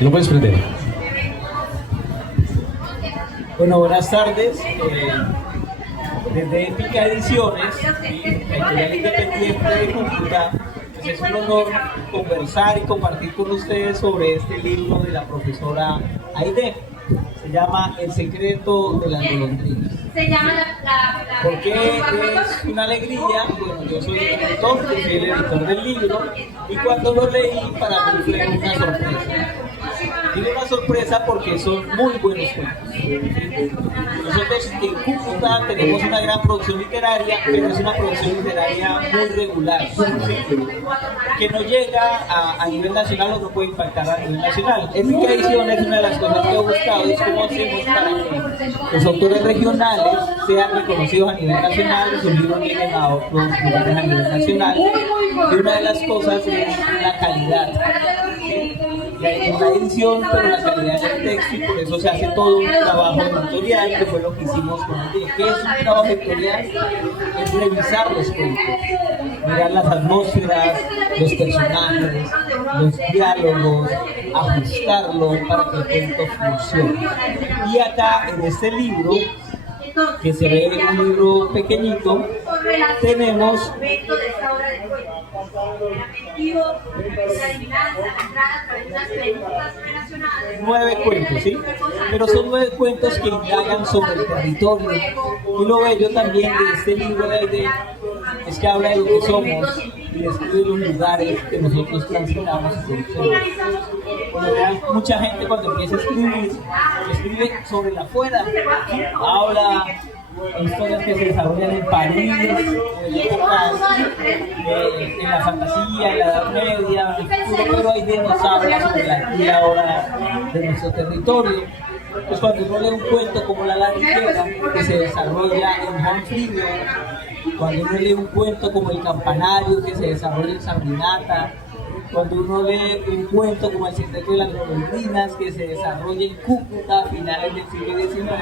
Lo puedes prender. Bueno, buenas tardes. Desde Épica Ediciones, la editorial independiente de Cúcuta, pues es un honor conversar y compartir con ustedes sobre este libro de la profesora Aide. Se llama El secreto de las golondrinas. ¿Por qué es una alegría? Bueno, yo soy el editor, yo soy el editor del libro, y cuando lo leí para mí fue una sorpresa. Tiene una sorpresa porque son muy buenos cuentos. Nosotros en Cúcuta tenemos una gran producción literaria, pero es una producción literaria muy regular, que no llega a nivel nacional o no puede impactar a nivel nacional. Épica Edición es una de las cosas que he buscado, es cómo hacemos para que los autores regionales sean reconocidos a nivel nacional y sus libros lleguen a otros lugares a nivel nacional. Y una de las cosas es la calidad. La edición, pero la calidad del texto, y por eso se hace todo un trabajo editorial, que fue lo que hicimos con el ¿Qué es un trabajo editorial? Es revisar los cuentos, mirar las atmósferas, los personajes, los diálogos, ajustarlo para que el cuento funcione. Y acá, en este libro, que se ve un libro pequeñito, tenemos 9 cuentos, ¿sí? Pero son 9 cuentos que indagan sobre el territorio. Y lo bello también de este libro es que habla de lo que somos y describe los lugares que nosotros transitamos y conocemos. Mucha gente cuando empieza a escribe sobre la afuera, habla historias que se desarrollan en París, en la fantasía, en la Edad Media, pero hay de nos habla sobre la aquí y ahora de nuestro territorio. Pues cuando uno lee un cuento como La Ladrillera, que se desarrolla en Honflivio, cuando uno lee un cuento como El Campanario, que se desarrolla en Sabrinata, cuando uno lee un cuento como El secreto de las golondrinas, que se desarrolla en Cúcuta a finales del siglo XIX,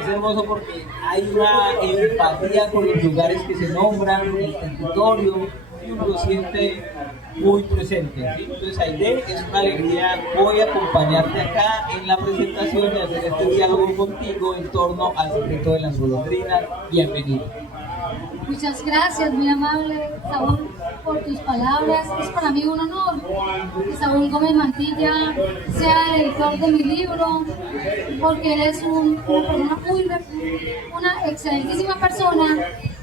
es hermoso porque hay una empatía con los lugares que se nombran, el territorio, y uno lo siente muy presente, ¿sí? Entonces Aide, es una alegría, voy a acompañarte acá en la presentación y hacer este diálogo contigo en torno al secreto de las golondrinas. Bienvenido. Muchas gracias, muy amable Saúl, por tus palabras. Es para mí un honor que Saúl Gómez Mantilla sea el editor de mi libro, porque él es una excelentísima persona,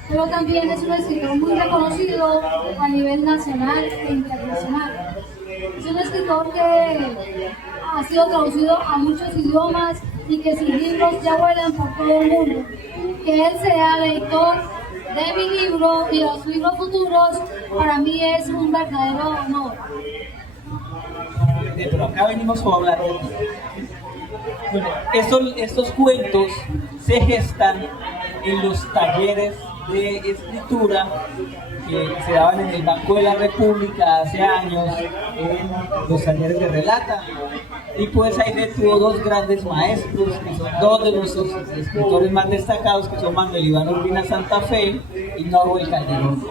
pero también es un escritor muy reconocido a nivel nacional e internacional. Es un escritor que ha sido traducido a muchos idiomas y que sus libros ya vuelan por todo el mundo. Que él sea el editor de mi libro y los libros futuros, para mí es un verdadero honor. Pero acá venimos a hablar de ti. Bueno, estos cuentos se gestan en los talleres de escritura que se daban en el Banco de la República hace años, en los talleres de Relata. Y pues Aide tuvo 2 grandes maestros, que son 2 de nuestros escritores más destacados, que son Manuel Iván Urbina Santa Fe y Norwell Calderón.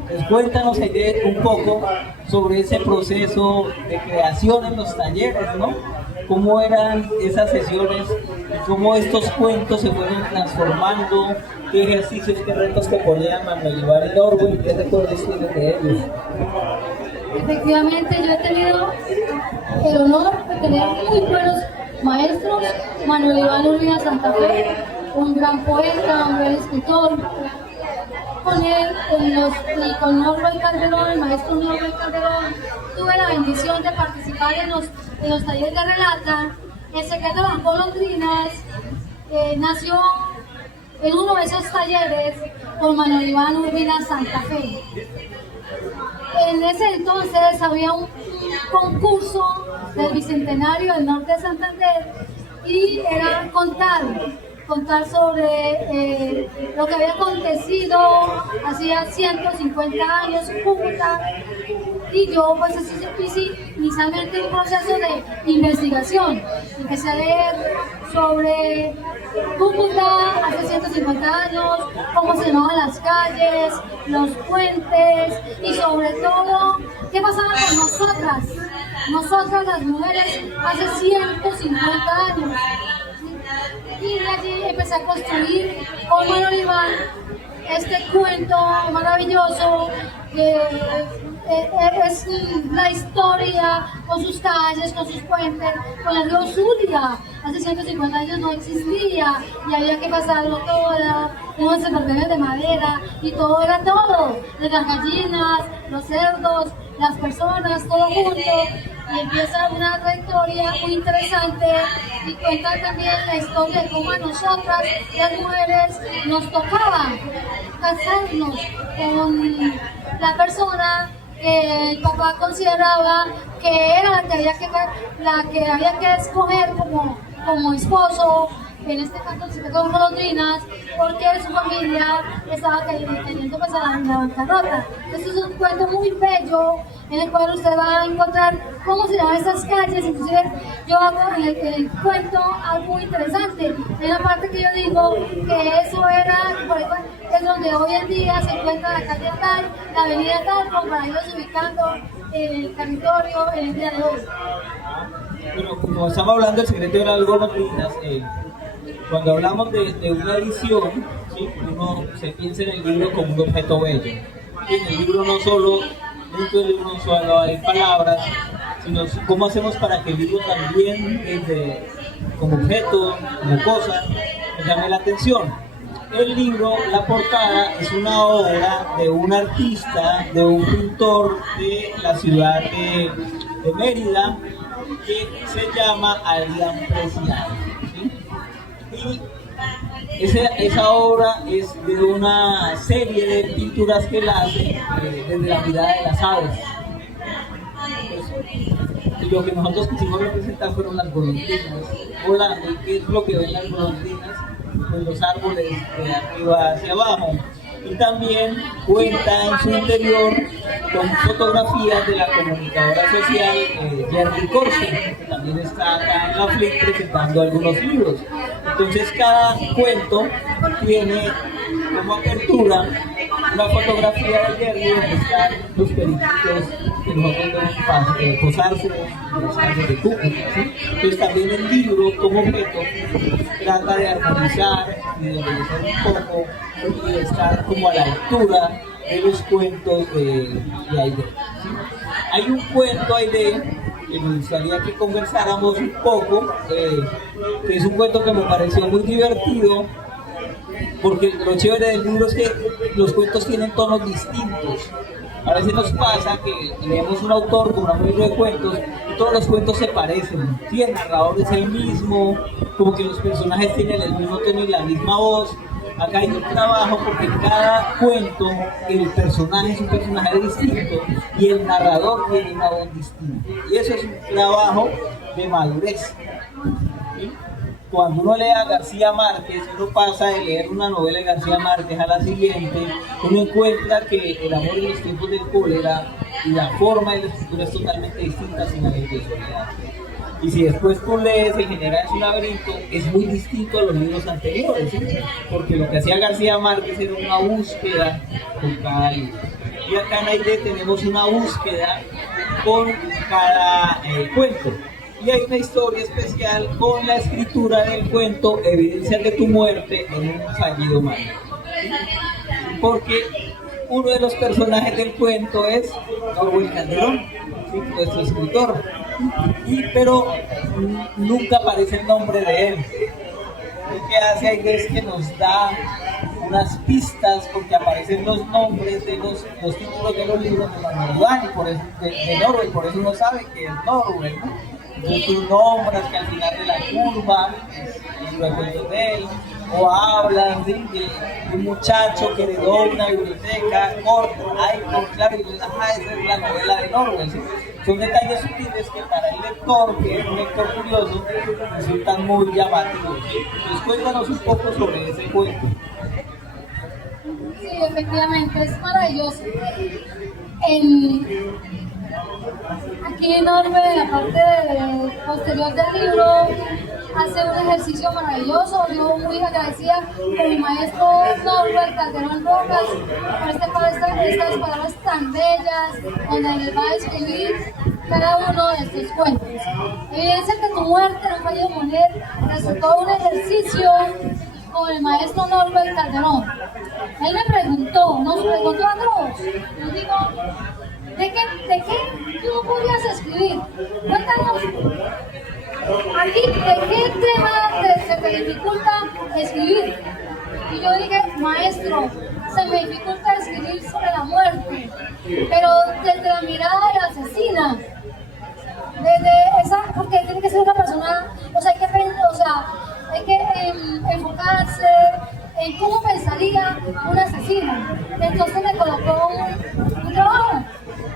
Entonces cuéntanos, Aide, un poco sobre ese proceso de creación en los talleres, ¿no? ¿Cómo eran esas sesiones y cómo estos cuentos se fueron transformando? ¿Qué ejercicios, qué retos te ponían Manuel Iván y Norwell? ¿Qué recuerdos tienes de ellos? Efectivamente, yo he tenido el honor de tener muy buenos maestros. Manuel Iván Urbina Santa Fe, un gran poeta, un gran escritor. Con él y con Norwell Calderón, el maestro Norwell Calderón, tuve la bendición de participar en los talleres de Relata. El secreto de las golondrinas nació en uno de esos talleres con Manuel Iván Urbina Santa Fe. En ese entonces había un concurso del Bicentenario del Norte de Santander y era contar sobre lo que había acontecido hacía 150 años en Cúcuta, y yo pues hice inicialmente un proceso de investigación. Empecé a leer sobre Cúcuta hace 150 años, cómo se llamaban las calles, los puentes y sobre todo qué pasaba con nosotras nosotras las mujeres hace 150 años. Y de allí empecé a construir con Manuel Iván este cuento maravilloso que es la historia con sus calles, con sus puentes, con el río Zulia. Hace 150 años no existía y había que pasarlo todo, unos cementerios de madera y todo era todo, de las gallinas, los cerdos, las personas, todo junto. Y empieza una trayectoria muy interesante y cuenta también la historia de cómo a nosotras, las mujeres, nos tocaba casarnos con la persona que el papá consideraba que era la que había que escoger como esposo. En este caso se quedó con golondrinas porque su familia estaba cayendo pues, a la bancarrota. Entonces es un cuento muy bello en el cual usted va a encontrar cómo se llaman estas calles. Inclusive yo hago en el cuento algo muy interesante. En la parte que yo digo que eso era, por ejemplo, es donde hoy en día se encuentra la calle tal, la avenida tal, como para irlos ubicando el territorio en el día de hoy. Bueno, como estamos hablando del secreto de las golondrinas, cuando hablamos de una edición, ¿sí? Uno se piensa en el libro como un objeto bello. En el libro dentro del libro no solo hay palabras, sino cómo hacemos para que el libro también, como objeto, como cosa, nos llame la atención. El libro, la portada, es una obra de un artista, de un pintor de la ciudad de Mérida, que se llama Adrián Preciado. Y esa obra es de una serie de pinturas que él hace desde la mirada de las aves. Y lo que nosotros quisimos representar fueron las golondrinas volando. ¿Y qué es lo que ven las golondrinas? Pues los árboles de arriba hacia abajo. Y también cuenta en su interior con fotografías de la comunicadora social Jerry Corsi, que también está acá en la FLIC presentando algunos libros. Entonces cada cuento tiene como apertura una fotografía de Jerry donde están los periquitos que nosotros vemos posarse en los casos de Cúcuta, ¿sí? Entonces también el libro como objeto trata de armonizar y de embellecer un poco y de estar como a la altura de los cuentos de Aide. ¿Sí? Hay un cuento Aide que me gustaría que conversáramos un poco, que es un cuento que me pareció muy divertido, porque lo chévere del libro es que los cuentos tienen tonos distintos. A veces nos pasa que leemos un autor con un libro de cuentos y todos los cuentos se parecen, ¿sí? El narrador es el mismo, como que los personajes tienen el mismo tono y la misma voz. Acá hay un trabajo porque en cada cuento el personaje es un personaje distinto y el narrador tiene una voz distinta. Y eso es un trabajo de madurez. ¿Sí? Cuando uno lee a García Márquez, uno pasa de leer una novela de García Márquez a la siguiente, uno encuentra que el amor en los tiempos del cólera y la forma de la escritura es totalmente distinta sin la ley de soledad. Y si después tú lees en general su laberinto, es muy distinto a los libros anteriores, ¿sí? Porque lo que hacía García Márquez era una búsqueda con cada libro. Y acá en Aide tenemos una búsqueda con cada cuento. Y hay una historia especial con la escritura del cuento Evidencias de tu muerte en un fallido mar. Porque uno de los personajes del cuento es Norwell Calderón, ¿sí? Nuestro escritor. Pero nunca aparece el nombre de él. Lo que hace ahí es que nos da unas pistas porque aparecen los nombres de los títulos de los libros de Manuel Iván y por eso, de Norwell, por eso uno sabe que es Norwell, ¿no? Entonces tú nombras que al final de la curva es el cuento de él, o hablan de un muchacho que heredó una biblioteca, claro, y esa es la novela de Norwell, ¿sí? Son detalles sutiles que para el lector, que es un lector curioso, resultan muy llamativos, ¿sí? Entonces cuéntanos un poco sobre ese cuento. Sí, efectivamente, es maravilloso. Aquí Norbe, en la parte posterior del libro, hace un ejercicio maravilloso. Yo muy agradecida con mi maestro Norbert Calderón Rojas por estas palabras tan bellas, donde les va a escribir cada uno de estos cuentos. Evidencia que tu muerte no fue Monet resultó un ejercicio con el maestro Norbert Calderón. Él me preguntó, nos preguntó a todos, nos dijo, ¿de qué tú podrías escribir? Cuéntanos, aquí, ¿de qué tema te dificulta escribir? Y yo dije, maestro, se me dificulta escribir sobre la muerte, pero desde la mirada de la asesina, desde esa, porque tiene que ser una persona, o sea, hay que enfocarse en cómo pensaría una asesina. Entonces me colocó un trabajo,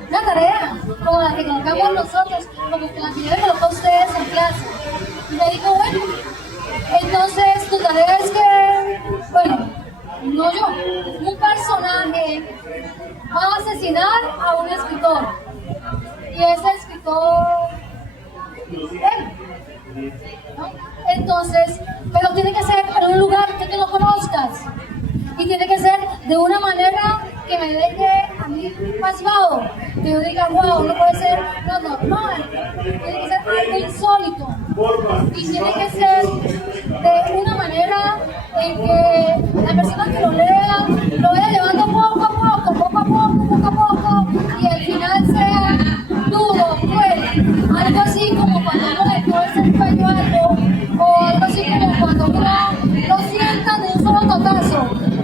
una tarea, como la que colocamos nosotros, como la que yo le coloco a ustedes en clase. Y me dijo, bueno, entonces tu tarea es que, bueno, no yo, un personaje va a asesinar a un escritor. Y ese escritor, él, ¿no? Entonces, pero tiene que ser en un lugar que tú no conozcas. Y tiene que ser de una manera que me deje a mí pasmado. Que yo diga, wow, no puede ser lo normal. Tiene que ser algo insólito. Y tiene que ser de una manera en que la persona que lo lea lo vaya llevando poco a poco, y al final sea duro, cruel. Algo así como cuando uno le tuerce el cuello a algo, o algo así como cuando uno lo sienta de un solo totazo,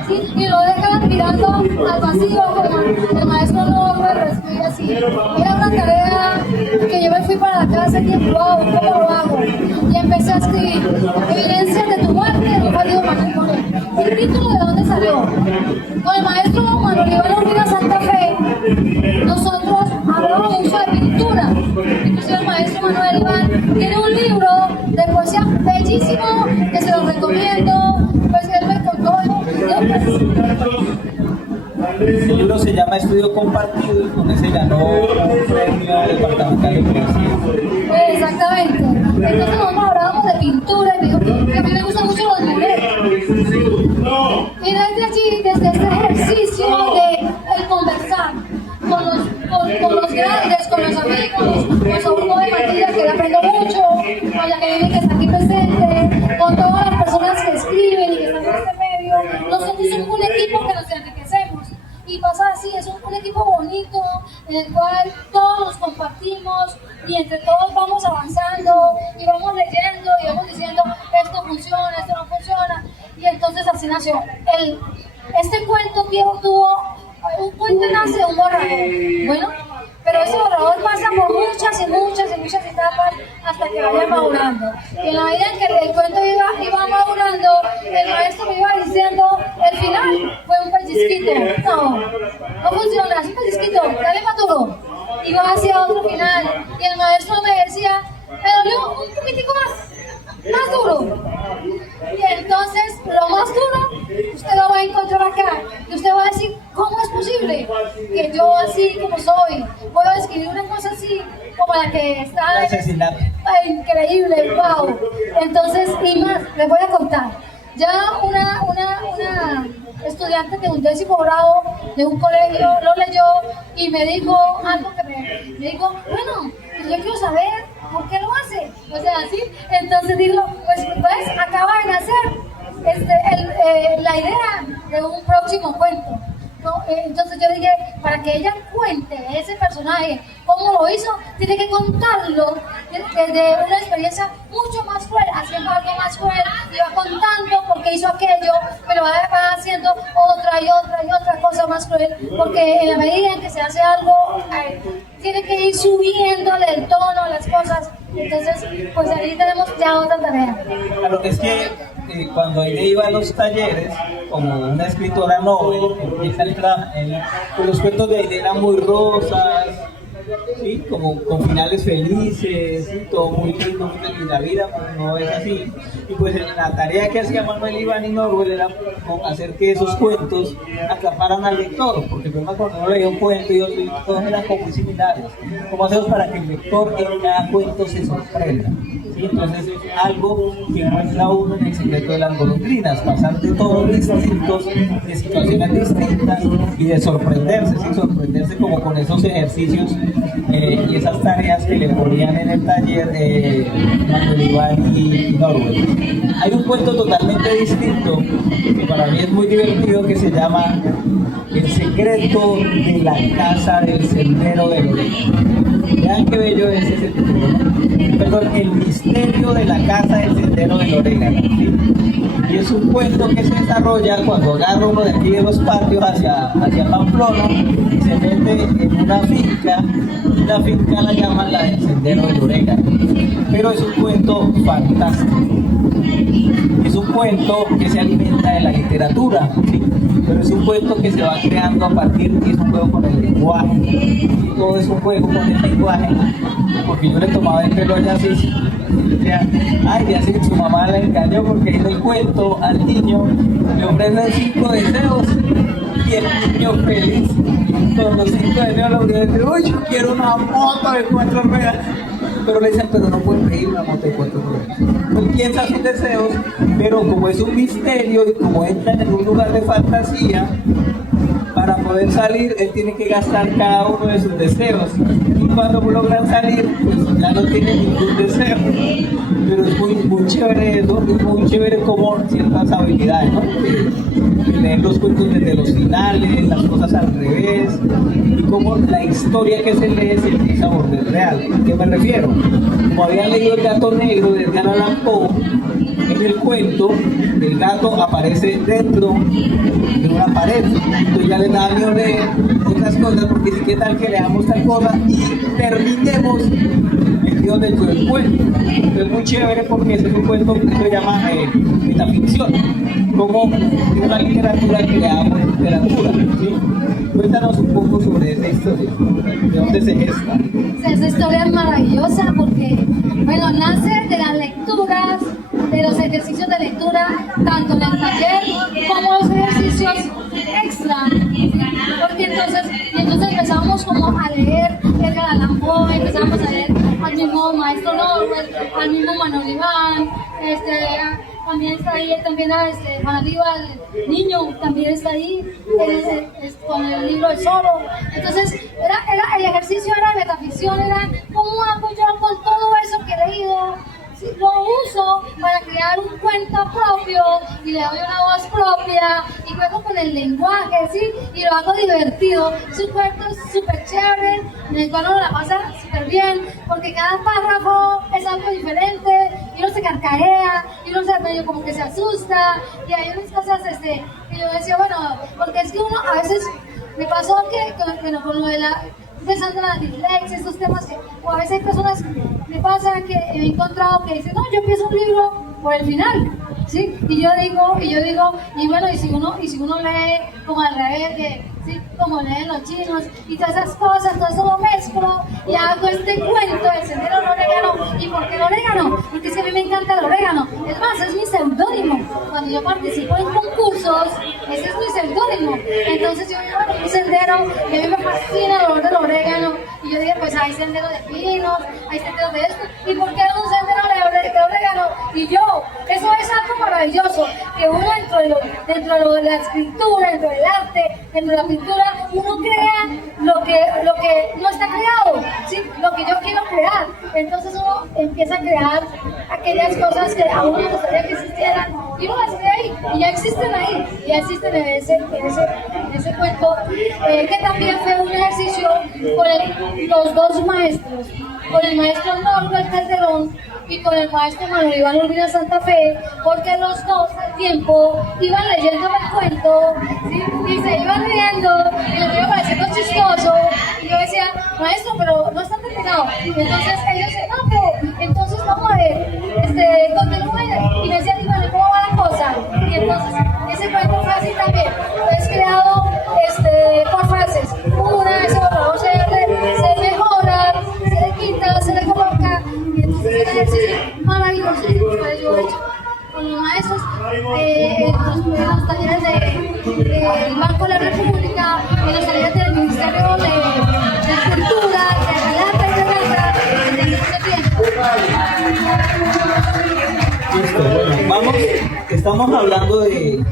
¿sí? Y lo dejan mirando al vacío, como el maestro Norbert escribe así. Era una tarea que yo me fui para la casa y dije, wow, ¿cómo lo hago? Y empecé a escribir evidencias de tu muerte de un válido Manuel Monet. ¿El título de dónde salió? Con el maestro Manuel Iván Urbina Santa Fe, nosotros hablamos mucho de pintura. Inclusive el maestro Manuel Iván tiene un libro de poesía bellísimo que se lo recomiendo. Pues él me contó, el libro se llama Estudio Compartido y con ese ganó un premio departamental de poesía. Exactamente. Entonces nosotros hablábamos de pintura y me dijo que a mí me gustan mucho los Monet. Y desde allí, desde este ejercicio de el conversar con los grandes, con los amigos, con Saúl de Matías, que le aprendo mucho, con la que vive que está aquí presente, con todas las personas que escriben y que están en este medio, nosotros somos un equipo que nos enriquecemos. Y pasa así, es un equipo bonito en el cual todos nos compartimos y entre todos vamos avanzando y vamos leyendo y vamos diciendo esto funciona, esto no funciona. Y entonces así nació. Este cuento viejo tuvo, un cuento nace de un borrador, bueno, pero ese borrador pasa por muchas etapas hasta que vaya madurando. Y en la medida en que el cuento iba madurando, el maestro me iba diciendo, el final fue un pellizquito. No funciona, es un pellizquito, dale maduro. Y va hacia otro final. Y el maestro me decía, me dolió un poquitico más duro. Y entonces, lo más duro, usted lo va a encontrar acá. Y usted va a decir, ¿cómo es posible que yo así como soy puedo escribir una cosa así como la que está? Asesinato. Increíble, wow. Entonces, y más, les voy a contar. Ya una estudiante de un 10º grado de un colegio lo leyó y me dijo algo que me dijo, bueno, yo quiero saber por qué lo hace. O sea, así. Entonces digo, pues acaba de nacer la idea de un próximo cuento. ¿No? Entonces yo dije, para que ella cuente ese personaje, cómo lo hizo, tiene que contarlo desde una experiencia mucho más cruel, haciendo algo más cruel, y va contando por qué hizo aquello, pero va haciendo otra cosa más cruel, porque en la medida en que se hace algo, tiene que ir subiéndole el tono a las cosas. Entonces, pues ahí tenemos ya otra tarea. Claro, es que cuando ella iba a los talleres, como una escritora novel, pues los cuentos de Aide eran muy rosas, ¿sí? Como con finales felices, ¿sí? Todo muy lindo, y la vida pues, no es así. Y pues la tarea que hacía Manuel Iván y Norbert era hacer que esos cuentos atraparan al lector, porque primero cuando uno leía un cuento y todos eran como muy similares. ¿Cómo hacemos para que el lector en cada cuento se sorprenda? ¿Sí? Entonces es algo que muestra uno en El secreto de las golondrinas, pasar de todos distintos, de situaciones distintas y de sorprenderse, ¿sí? Sorprenderse como con esos ejercicios y esas tareas que le ponían en el taller Manuel Iván y Norbert. Hay un cuento totalmente distinto que para mí es muy divertido que se llama El secreto de la casa del sendero de Lorena. Vean qué bello es ese título, ¿no? Perdón, El misterio de la casa del sendero de Lorena, ¿sí? Y es un cuento que se desarrolla cuando agarra uno de aquí de los patios hacia Pamplona y se mete en una finca. La finca la llaman la del sendero de Lorena, pero es un cuento fantástico. Es un cuento que se alimenta de la literatura, ¿sí? Pero es un cuento que se va creando a partir, y es un juego con el lenguaje, y todo es un juego con el lenguaje, porque yo le tomaba el pelo a Yasis, ay, Yasis, su mamá la engañó porque en el cuento al niño le ofrecen 5 deseos, y el niño feliz con los 5 deseos le ofrece, uy, yo quiero una moto de 4 ruedas. Pero le dicen, pero no puedes pedir una moto de 4 ruedas. Él piensa sus deseos, pero como es un misterio y como entra en un lugar de fantasía, para poder salir, él tiene que gastar cada uno de sus deseos. Y cuando logran salir, pues ya no tiene ningún deseo. Pero es muy chévere eso, y muy chévere como ciertas habilidades, ¿no? Leer los cuentos desde los finales, las cosas al revés, y cómo la historia que se lee se empieza a volver real. ¿A qué me refiero? Como había leído El gato negro de Edgar Allan Poe, en el cuento el gato aparece dentro de una pared, entonces ya le da miedo leer otras cosas porque si qué tal que leamos tal cosa y terminemos metidos dentro del cuento. Entonces es muy chévere porque ese es un cuento que se llama metaficción, como una literatura que le damos literatura, ¿sí? Cuéntanos un poco sobre esa historia, de dónde se gesta. Esa historia es maravillosa porque, bueno, nace de las lecturas, de los ejercicios de lectura, tanto en el taller como los ejercicios extra. Porque entonces empezamos como a leer Edgar Allan Poe, empezamos a leer al mismo maestro Norbert, al mismo Manuel Iván, también está ahí, también Juan Aníbal, el niño, también está ahí, con el libro del Zorro. Entonces, el ejercicio era metaficción, era cómo hago yo con todo eso que he leído. Lo uso para crear un cuento propio y le doy una voz propia y juego con el lenguaje, ¿sí? Y lo hago divertido. Es un cuento súper chévere, en el cual uno la pasa súper bien, porque cada párrafo es algo diferente y uno se carcajea y uno se medio como que se asusta y hay unas cosas que yo decía, bueno, porque es que uno a veces me pasó que con lo de la pensando en la dislexia, estos temas que, o a veces hay personas, me pasa que he encontrado que dicen, no, yo empiezo un libro por el final, ¿sí? Y yo digo, y bueno, y si uno lee como al revés, ¿sí? Como leen los chinos, y todas esas cosas, todo eso lo mezclo, y hago este cuento del sendero del orégano. ¿Y por qué el orégano? Porque es que a mí me encanta el orégano, es más, es mi seudónimo, cuando yo participo en concursos, ese es mi seudónimo, entonces yo digo, bueno, un sendero, y a mí me fascina el olor del orégano, y yo dije, pues hay sendero de pinos, hay sendero de esto, ¿y por qué un sendero de orégano? Y yo, eso es algo maravilloso, que uno dentro de la escritura, dentro del arte, dentro de la pintura, uno crea lo que no está creado, ¿sí? Lo que yo quiero crear. Entonces uno empieza a crear aquellas cosas que a uno le gustaría que existieran y uno las crea ahí, y ya existen ahí, ya existen en ese cuento, que también fue un ejercicio con los dos maestros, con el maestro Norbert Calderón y con el maestro Manuel Iván Urbina Santa Fe, porque los dos al tiempo iban leyendo el cuento, ¿sí? Y se iban riendo y les iba pareciendo chistoso, y yo decía, maestro, pero no está terminado. Y entonces ellos decían, no, pero entonces vamos a ver, continúen, y me decían, bueno, ¿cómo va la cosa? Y entonces ese cuento fue así también, es creado por frases, una, se borra, se mejora, se le quita, se le coloca, y entonces es un ejercicio maravilloso que yo he hecho con los maestros en los talleres del Banco de la República, en los talleres del Ministerio de Cultura, de Arte y de Letra, desde mucho tiempo. Listo, bueno, estamos hablando del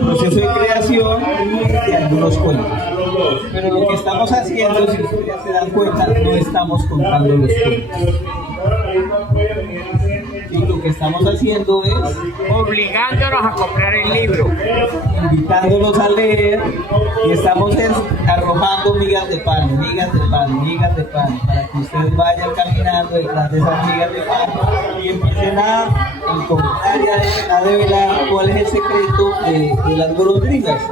proceso de creación de algunos cuentos. Pero lo que estamos haciendo, si ustedes ya se dan cuenta, no estamos contando los cuentos. Y lo que estamos haciendo es obligándonos a comprar el libro, invitándolos a leer, y estamos arrojando migas de pan, migas de pan, migas de pan, para que ustedes vayan caminando detrás de esas migas de pan y empiecen a encontrar y a develar cuál es el secreto de las golondrinas.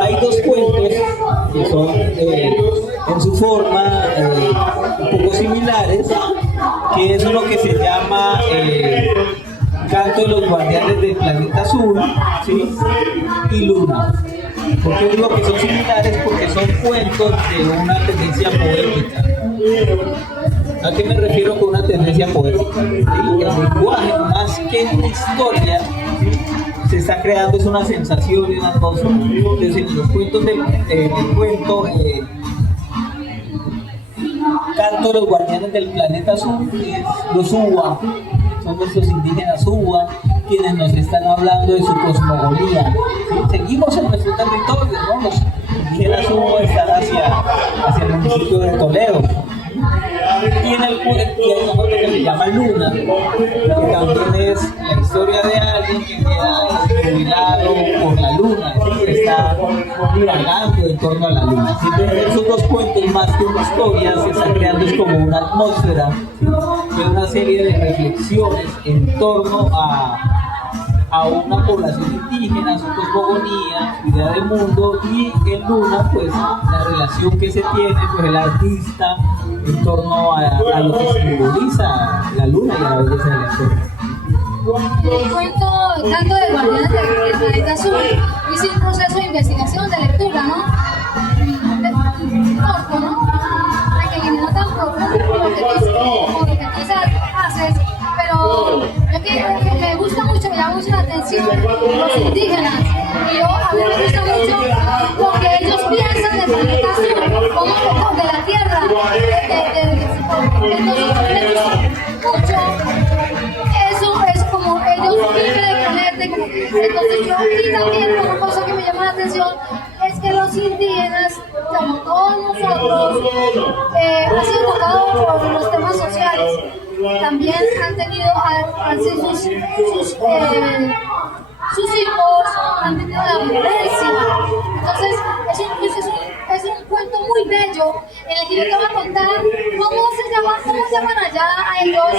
Hay dos cuentos que son en su forma un poco similares, que es uno que se llama Canto de los Guardianes del Planeta Azul, ¿sí? Y Luna. ¿Por qué digo que son similares? Porque son cuentos de una tendencia poética. ¿A qué me refiero con una tendencia poética? ¿Sí? El lenguaje, más que una historia, se está creando es una sensación y una cosa. Entonces, en los cuentos del cuento Canto de los Guardianes del Planeta Azul, los Uwa, son nuestros indígenas Uwa, quienes nos están hablando de su cosmogonía. ¿Sí? Seguimos en nuestro territorio, ¿no? Los indígenas Uwa están hacia el municipio de Toledo. Y en el cuento hay una cosa que se llama Luna, que también es la historia de alguien que queda jubilado por la luna, ¿sí? Está divagando en torno a la luna. Entonces, esos dos cuentos, más que una historia, se están creando es como una atmósfera, ¿sí? De una serie de reflexiones en torno a una población indígena, su cosmogonía, su idea del mundo, y en Luna, pues la relación que se tiene, pues el artista en torno a lo que simboliza la luna y a la belleza de la historia. El cuento Canto de Guardianes del Planeta Azul hice un proceso de investigación, de lectura, ¿no? Corto, ¿no? Pequeño, no tan profundo como lo que tú haces, pero lo que me gusta mucho, me llama mucho la atención los indígenas. Y a mí me gusta mucho lo que ellos piensan del planeta azul, como de la tierra. Entonces, me gusta mucho. Eso es como ellos viven el planeta. Entonces, yo aquí también, una cosa que me llama la atención es que los indígenas, como todos nosotros, han sido tocados por los temas sociales. También han tenido sus hijos, han tenido la violencia. Entonces, es un cuento muy bello en el que yo te voy a contar cómo llaman allá a ellos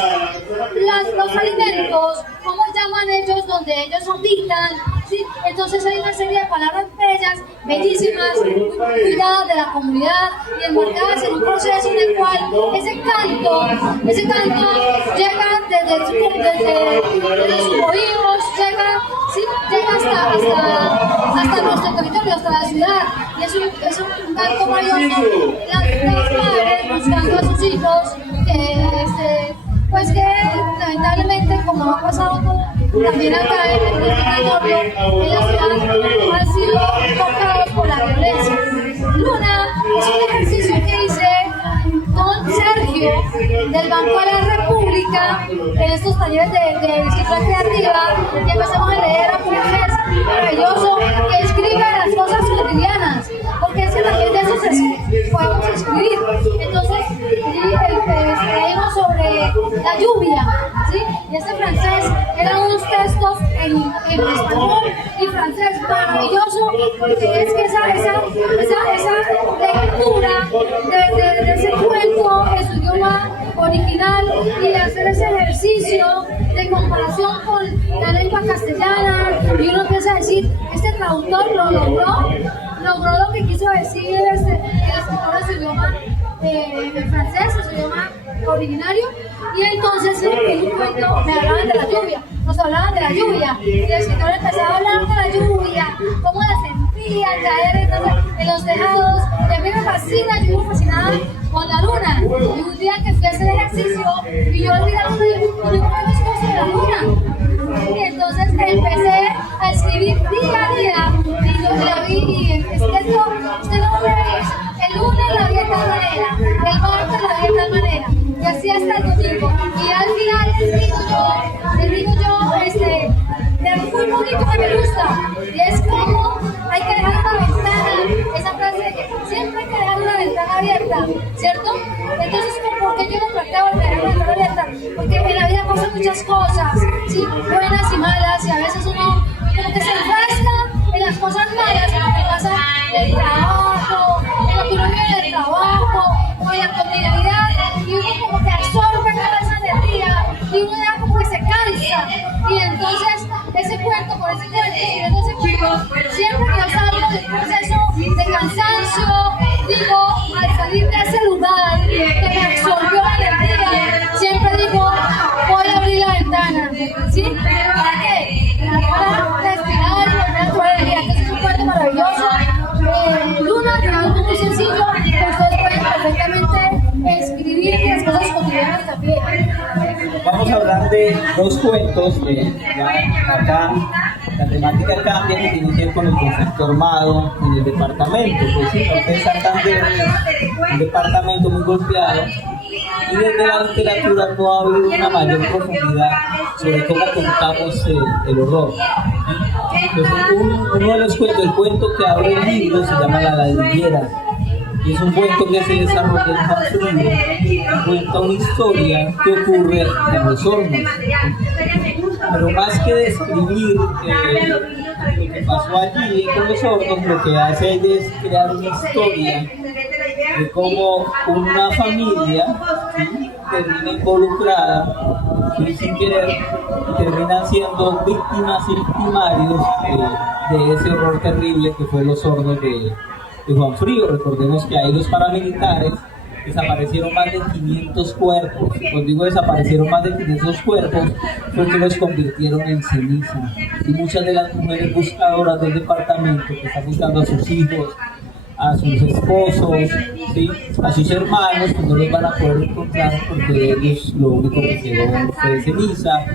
los alimentos, cómo llaman ellos donde ellos habitan. ¿Sí? Entonces hay una serie de palabras bellas, bellísimas, cuidadas de la comunidad y enmarcadas en un proceso en el cual ese canto llega desde sus oídos, llega hasta nuestro territorio, hasta la ciudad, y es un canto valioso. Las madres buscando a sus hijos pues que lamentablemente, como ha pasado también acá en el territorio, en la ciudad, han sido tocados por la violencia. Luna es un ejercicio que hice con Sergio del Banco de la República en estos talleres de escritura creativa, y empezamos a leer a mujeres maravilloso que escriben las cosas cotidianas, porque es que también de eso podemos escribir. Entonces, leímos sobre la lluvia, ¿sí? Y ese francés eran unos textos en español y francés maravilloso, porque es que esa lectura de ese cuento en su idioma original y hacer ese ejercicio de comparación con la lengua castellana, y uno empieza a decir, este traductor lo logró lo que quiso decir el escritor en su idioma francés, en su idioma originario. Y entonces en un cuento me hablaban de la lluvia, nos hablaban de la lluvia, y el escritor empezaba a hablar de la lluvia, cómo la sentía caer en los tejados, y a mí me fascina, yo me fascinaba con la luna. Y un día que fui a hacer ejercicio y yo vi la luna y yo no me cosas de la luna. Y entonces empecé a escribir día a día, y yo la vi y es que esto, usted no me ve, el lunes la vi de tal manera, el martes la vi de tal manera, y así hasta el domingo. Y al final les digo yo, es muy bonito que me gusta, y es como hay que dejar una ventana, esa frase abierta, ¿cierto? Entonces, ¿por qué yo lo planteo el tener una mente abierta? Porque en la vida pasan muchas cosas, ¿sí? Buenas y malas, y a veces uno como que se enfrasca en las cosas malas, en lo que pasa en el trabajo, en lo que uno vive en el trabajo, o en la cotidianidad, y uno como que absorbe toda esa energía, y uno ya como que se cansa, y entonces ese cuento, siguiendo ese cuento, siempre que yo salgo de un proceso de cansancio, digo, al salir de ese lugar que me absorbió la energía, siempre digo, voy a abrir la ventana, ¿sí? ¿Para qué? Para respirar y volver a tu energía. Entonces es un cuento maravilloso. Luna, que es algo muy sencillo, que ustedes pueden perfectamente escribir en las cosas cotidianas también. Vamos a hablar de dos cuentos que ya acá la temática cambia, que tiene que ver con el conflicto armado en el departamento. Pues sí, ustedes Santander es un departamento muy golpeado y desde la literatura no ha habido una mayor profundidad sobre cómo contamos el horror. Entonces, uno de los cuentos, el cuento que abre el libro se llama La ladrillera. Y es un cuento que se desarrolla en Juan Frío y cuenta una historia que ocurre en los hornos. Pero más que describir lo que pasó allí con los hornos, lo que hace es crear una historia de cómo una familia, ¿sí?, termina involucrada, ¿sí?, sin querer, y terminan siendo víctimas y victimarios de ese horror terrible que fue los hornos de Juan Frío. Recordemos que ahí los paramilitares desaparecieron más de 500 cuerpos. Cuando digo desaparecieron más de 500 cuerpos, porque los convirtieron en ceniza. Y muchas de las mujeres buscadoras del departamento que están buscando a sus hijos, a sus esposos, ¿sí?, a sus hermanos, que no los van a poder encontrar porque ellos lo único que quedó fue ceniza.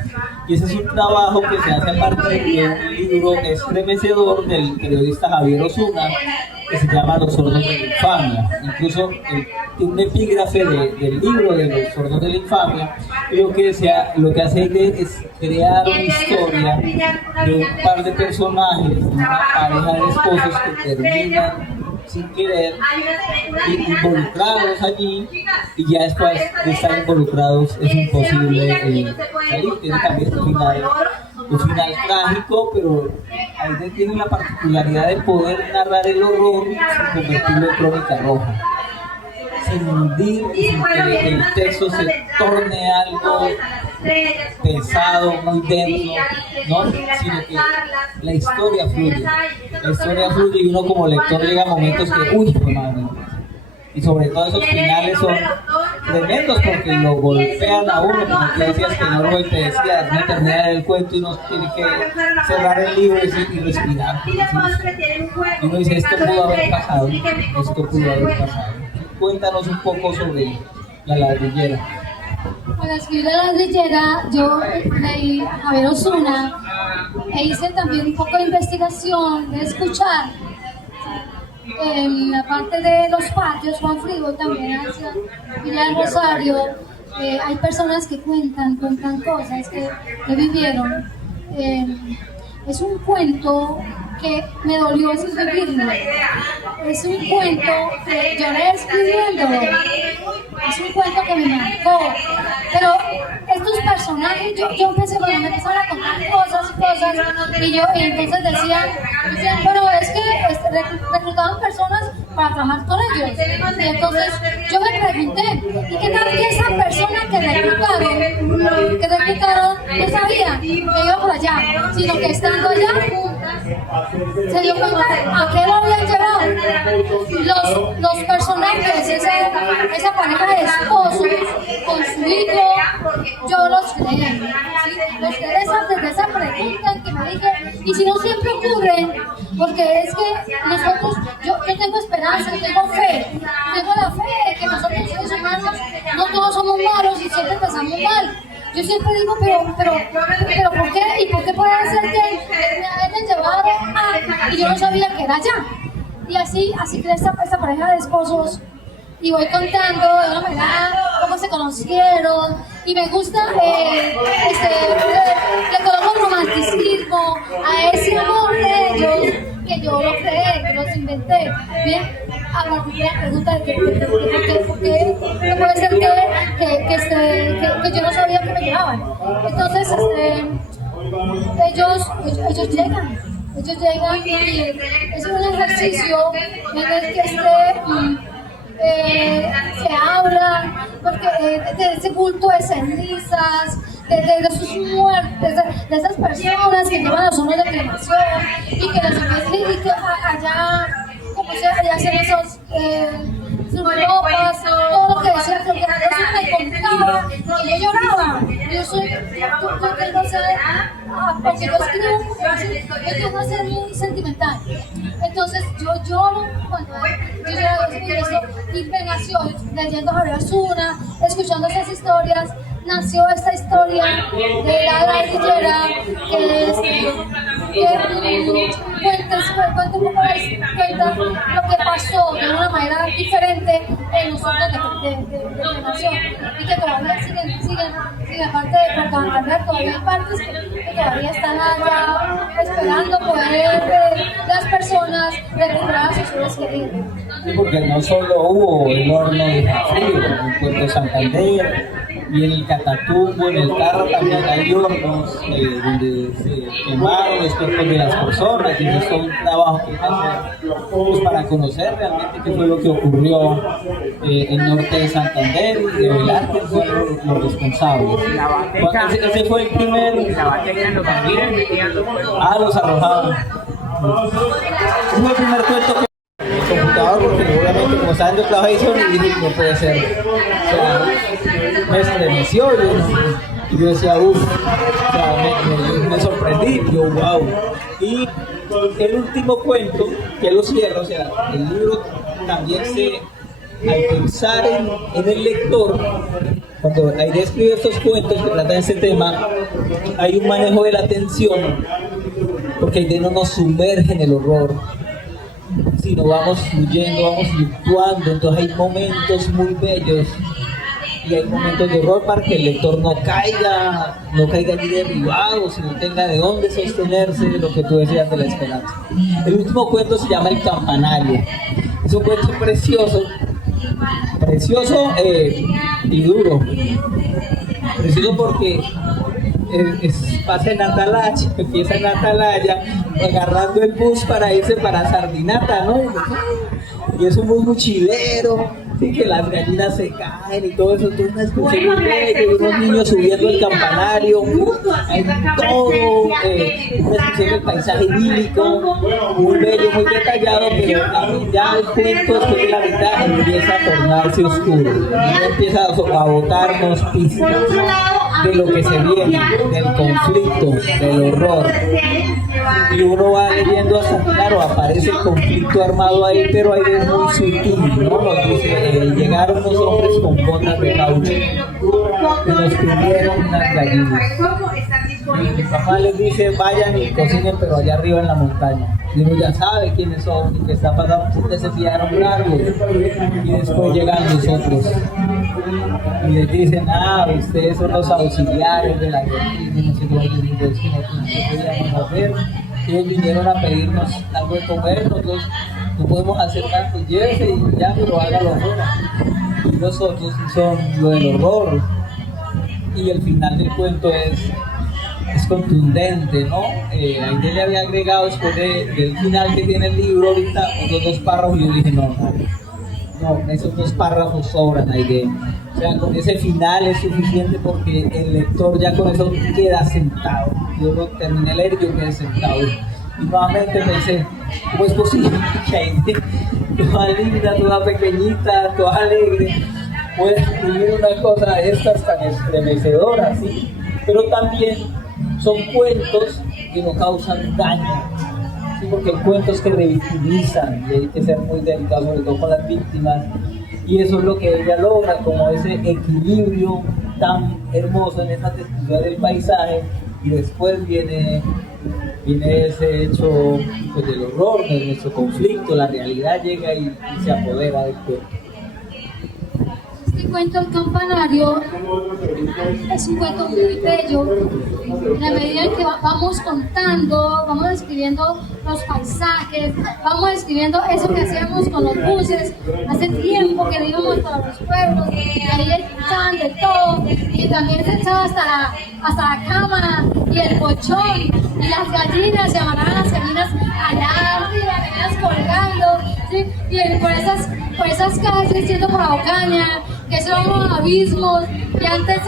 Y ese es un trabajo que se hace a partir de un libro estremecedor del periodista Javier Osuna, que se llama Los hornos de la infamia. Incluso tiene un epígrafe del libro de Los hornos de la infamia, y lo que hace es crear una historia de un par de personajes, una pareja de esposos que terminan sin querer involucrados allí, y ya después de estar involucrados es imposible salir. Tiene también un final trágico, pero ahí tiene la particularidad de poder narrar el horror sin convertirlo en crónica roja, sin hundir, sin que el texto se torne algo pesado, muy denso, ¿no?, sino que la historia fluye y uno como lector llega a momentos que, uy, madre, y sobre todo esos finales son tremendos porque lo golpean a uno, como tú decías, que no te decía, no terminar el cuento y uno tiene que cerrar el libro y respirar, ¿sí? Y uno dice, esto pudo haber pasado. Cuéntanos un poco sobre La ladrillera. Para escribir La ladrillera, yo leí a Javier Osuna e hice también un poco de investigación, de escuchar. En la parte de los patios, Juan Frío también hacia Villa del Rosario, hay personas que cuentan cosas que vivieron. Es un cuento que me dolió sin vivirlo. Es un cuento que lloré escribiéndolo. Es un cuento que me marcó. Pero estos personajes, yo empecé, bueno, me empezaron a contar cosas, y entonces decían, pero es que reclutaban personas para trabajar con ellos. Y entonces yo me pregunté, ¿y qué tal que esa persona que reclutaron no sabía que iba por allá, sino que estando allá se dio cuenta a qué lo habían llevado? Los personajes, esa pareja de esposos con su hijo, yo los creé, ¿sí? Los creé desde esa pregunta que me dije, y si no siempre ocurre, porque es que nosotros, yo tengo esperanza, tengo fe, tengo la fe de que nosotros seres humanos no todos somos malos y siempre empezamos mal. Yo siempre digo, pero ¿por qué? ¿Y por qué puede ser que me hayan llevado y yo no sabía que era allá? Y así creé esta pareja de esposos, y voy contando de una manera cómo se conocieron, y me gusta le coloco romanticismo a ese amor de ellos, que yo lo creé, que los inventé, ¿bien? a partir de la pregunta de por qué no puede ser que yo no sabía que me llevaban. Entonces, ellos llegan y es un ejercicio en el que se habla de ese culto de cenizas, de sus muertes, de esas personas que llevan los hornos de cremación y que allá, como se hacen esos sus ropas, todo lo que decía que me contaba, y yo lloraba. Yo quiero ser, porque yo escribo yo quiero ser muy sentimental. Entonces yo lloro cuando yo lloro eso, y me nació leyendo a Javier Osuna, escuchando esas historias. Nació esta historia de la ardillera cuenta lo que pasó de una manera diferente en nosotros de nación y que todavía siguen aparte de cambiar, todavía hay partes que todavía están allá esperando poder las personas recuperar a sus seres queridos. Sí, porque no solo hubo el horno de Frío en Puerto Santander, y en el Catatumbo, en el Carro también hay hornos donde se quemaron los cuerpos de las personas, y eso es un trabajo que hace pues, para conocer realmente qué fue lo que ocurrió en el norte de Santander y revelar quiénes fueron los responsables. Ese fue el primer... La batería los vampiros metían los cuerpos. Los arrojaban. Ese fue el primer cuento que... el computador, porque obviamente como saben yo trabajo edición y dije no puede ser, o sea, me estremeció y yo decía o sea, me sorprendí, yo wow. Y el último cuento que lo cierro, o sea, el libro también al pensar en el lector, cuando la idea escribe estos cuentos que tratan ese tema, hay un manejo de la tensión, porque la idea no nos sumerge en el horror, sino vamos fluyendo, vamos fluctuando. Entonces hay momentos muy bellos y hay momentos de horror para que el lector no caiga allí derribado, sino tenga de dónde sostenerse, lo que tú decías de la esperanza. El último cuento se llama El Campanario. Es un cuento precioso y duro. Precioso porque pasa en Atalaya, empieza en Atalaya agarrando el bus para irse para Sardinata, ¿no? Y es un bus mochilero, sí, que las gallinas se caen y todo eso, todo una excursión muy bella, y unos niños subiendo el campanario, hay todo, una excursión del paisaje idílico, muy bello, muy detallado, pero ya el cuento después de la mitad empieza a tornarse oscuro, empieza a botarnos pistas de lo que se viene, del conflicto, del horror. Y uno va leyendo hasta, claro, aparece el conflicto armado ahí, pero ahí es muy sutil, ¿no? Nos dice, llegaron unos hombres con botas de caucho que nos prendieron unas gallinas. Y mi papá les dice, vayan y cocinen, pero allá arriba en la montaña. Y uno ya sabe quiénes son y qué está pasando, ustedes se tiraron largos. Y después llegan nosotros. Y les dicen, ustedes son los auxiliares de la guerrilla, no sé cómo podíamos hacer. Ellos vinieron a pedirnos algo de comer, nosotros no podemos hacer tanto, llévese y ya, pero hágalo ahora. Y nosotros son lo del horror. Y el final del cuento es contundente, ¿no? Ahí le había agregado después del final que tiene el libro ahorita otros 2 párrafos, y yo dije, no, esos 2 párrafos sobran ahí. O sea, con ese final es suficiente porque el lector ya con eso queda sentado. Yo lo terminé de leer y yo quedé sentado. Y nuevamente me dice, ¿cómo es posible que hay toda linda, toda pequeñita, toda alegre, puede escribir una cosa de estas tan estremecedoras, ¿sí? Pero también son cuentos que no causan daño, ¿sí? Porque hay cuentos que revictimizan y hay que ser muy delicados, sobre todo con las víctimas, y eso es lo que ella logra, como ese equilibrio tan hermoso en esa descripción del paisaje, y después viene ese hecho pues, del horror, de nuestro conflicto, la realidad llega y se apodera del cuerpo. Este cuento, El Campanario, es un cuento muy bello. En la medida en que vamos contando, vamos describiendo los paisajes, vamos describiendo eso que hacíamos con los buses. Hace tiempo que íbamos para los pueblos, y ahí echaban de todo, y también se echaba hasta la cama, y el colchón, y las gallinas, se amarraban las gallinas allá arriba, las gallinas colgando, ¿sí? Y por esas calles yendo por la Ocaña, que son unos abismos, y antes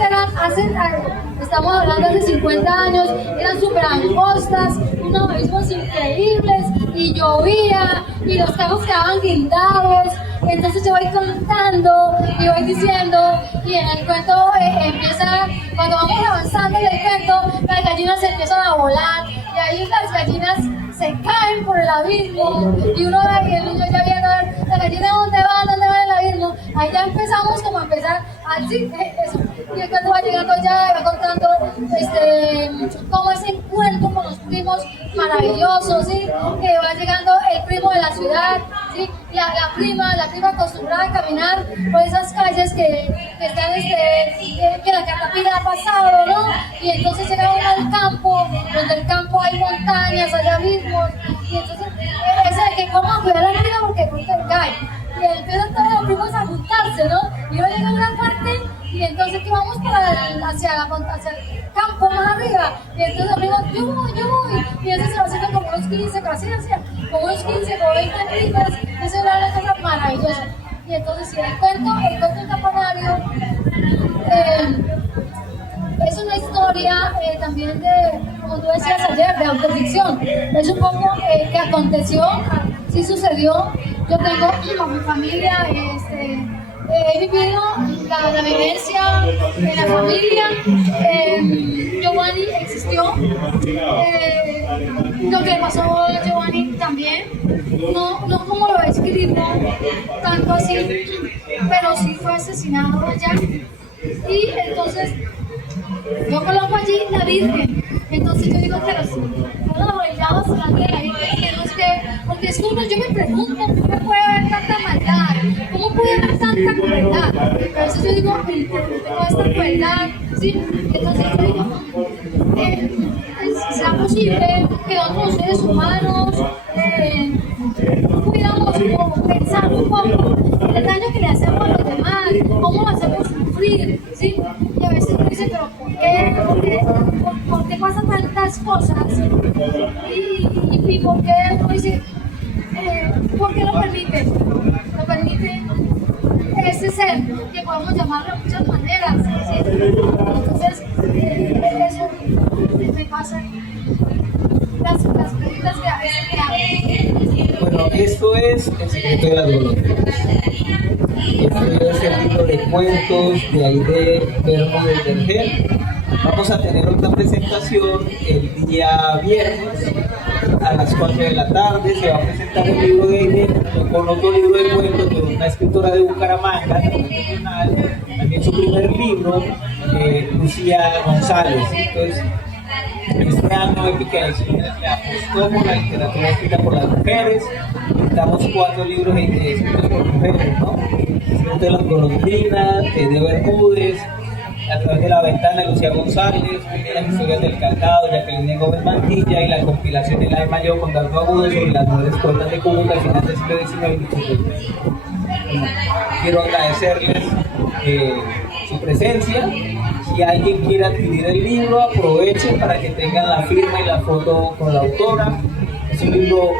estamos hablando de 50 años, eran súper angostas, unos abismos increíbles, y llovía, y los carros quedaban guindados. Entonces yo voy contando y voy diciendo, y en el cuento empieza, cuando vamos avanzando en el cuento, las gallinas empiezan a volar, y ahí las gallinas se caen por el abismo, y uno ve, y el niño ya viendo, la gallina ¿dónde va el abismo? Ahí ya empezamos como a empezar, así, eso. Y el cuento va llegando ya, va contando como ese encuentro con los primos maravillosos, ¿sí? Que va llegando el primo de la ciudad, ¿sí? La prima acostumbrada a caminar por esas calles que están, que la catapila ha pasado, ¿no? Y entonces llega uno al campo, donde el campo hay montañas, hay abismos, y entonces ese que cómo cuidar a la prima porque cae. Y empiezan todos los primos a juntarse, ¿no? Y uno llega a una parte, y entonces que vamos hacia el campo más arriba, y entonces los primos, yo voy, y entonces se va haciendo como unos 15, casi hacía, como unos 15, como 20 primas, y eso era una cosa maravillosa. Y entonces si el cuento del Campanario es una historia también de, como tú decías ayer, de autoficción. Es un poco que aconteció, sí sucedió. Yo tengo con mi familia, he vivido la vivencia de la familia. Giovanni existió. Lo que pasó a Giovanni también, no como lo escribo, tanto así, pero sí fue asesinado allá. Y entonces yo coloco allí la Virgen. Entonces yo digo, pero si no lo bailamos delante de la Virgen, que no es que, porque es uno, yo me pregunto, ¿cómo puede haber tanta maldad? ¿Cómo puede haber tanta crueldad? A veces yo digo, tengo esta crueldad, ¿sí? Entonces yo digo, ¿será posible que otros seres humanos pudiéramos pensar un poco en el daño que le hacemos a los demás, cómo lo hacemos sufrir, ¿sí? Y a veces uno dice, pero ¿por qué pasan tantas cosas? Y ¿por qué uno dice, ¿por qué lo permite? Lo permite ese ser, que podemos llamarlo de muchas maneras, ¿sí? Entonces, eso me pasa. Las preguntas que a veces me hago. Bueno, esto es El secreto de las golondrinas. Este es el libro de cuentos de Aide Verno del Vergel. Vamos a tener otra presentación el día viernes a las 4 de la tarde. Se va a presentar el libro de Aide con otro libro de cuentos de una escritora de Bucaramanga, también su primer libro, Lucía González. Entonces, este año Épica Ediciones se apostó por la literatura escrita por las mujeres. Estamos 4 libros escritos por mujeres, ¿no? El secreto de las golondrinas, de Bermúdez, A través de la ventana, de Lucía González, las historias del cacao, Jacqueline Gómez Mantilla, y la compilación de la de Mayo con Dardo Agudo sobre las mujeres poetas de Cúcuta al final del siglo XIX. Quiero agradecerles su presencia. Si alguien quiere adquirir el libro, aprovechen para que tengan la firma y la foto con la autora. Es un libro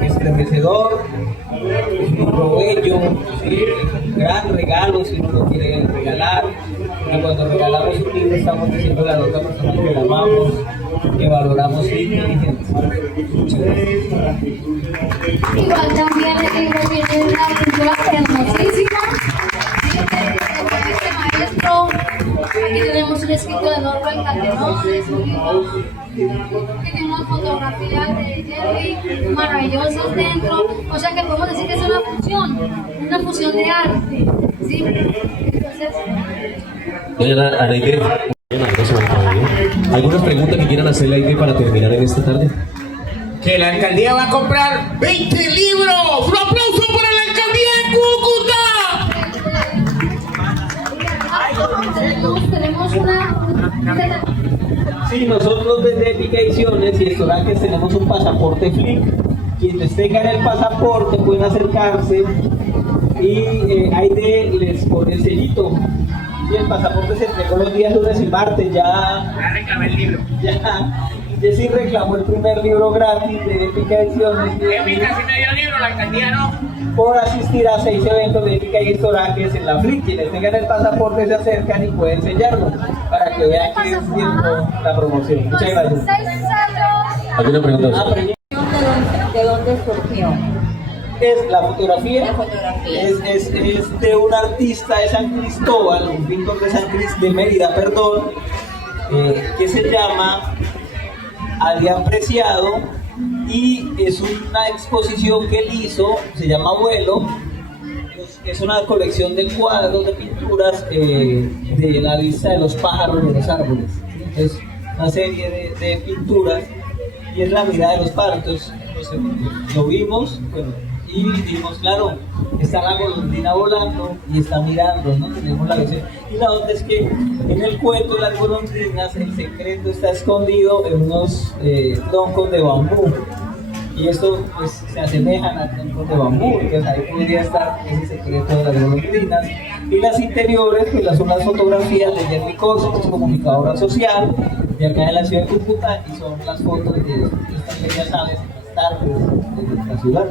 estremecedor, es un libro bello, ¿sí? Es un gran regalo si uno lo quiere regalar. Y cuando regalamos un libro estamos diciendo a la otra persona que la amamos, que valoramos su inteligencia. Muchas gracias. Igual también el libro tiene una pintura hermosísima. Maestro, aquí tenemos un escrito de Norbert Calderón, es un libro que tiene una fotografía de Jerry maravillosas dentro, o sea que podemos decir que es una fusión de arte, ¿sí? Entonces, doña Aide, ¿algunas preguntas que quieran hacerle a Aide para terminar en esta tarde? Que la alcaldía va a comprar 20 libros. ¡Un aplauso para la alcaldía de Cúcuta! tenemos una... Sí, nosotros desde Épica Ediciones y Estoraques tenemos un pasaporte Flick. Quienes tengan el pasaporte pueden acercarse y ahí les pone el sellito. Y el pasaporte se entregó los días lunes y martes, Ya reclamé el libro. ya sí reclamó el primer libro gratis de Épica Ediciones. Épica sí me dio libro, la alcaldía no. Por asistir a 6 eventos de Épica y Estoraques en la Flick. Quienes tengan el pasaporte se acercan y pueden sellarlo para que vean que es cierto la promoción. Muchas gracias. Hay una pregunta. ¿De dónde surgió? Es la fotografía, La fotografía. es de un artista de San Cristóbal, un pintor de Mérida, perdón, que se llama Adrián Preciado, y es una exposición que él hizo, se llama Abuelo. Es una colección de cuadros, de pinturas de la vista de los pájaros y de los árboles. Es una serie de pinturas y es la mirada de los pájaros. Entonces, lo vimos, bueno, y dijimos, claro, está la golondrina volando y está mirando, ¿no? Tenemos la visión. Y la otra es que en el cuento de las golondrinas el secreto está escondido en unos troncos de bambú. Y esto pues se asemejan a troncos de bambú, entonces ahí podría estar ese secreto de las golondrinas. Y las interiores, pues son las fotografías de Jerry Corso, que es comunicadora social de acá de la ciudad de Cúcuta, y son las fotos de estas bellas aves en las tardes de nuestra ciudad.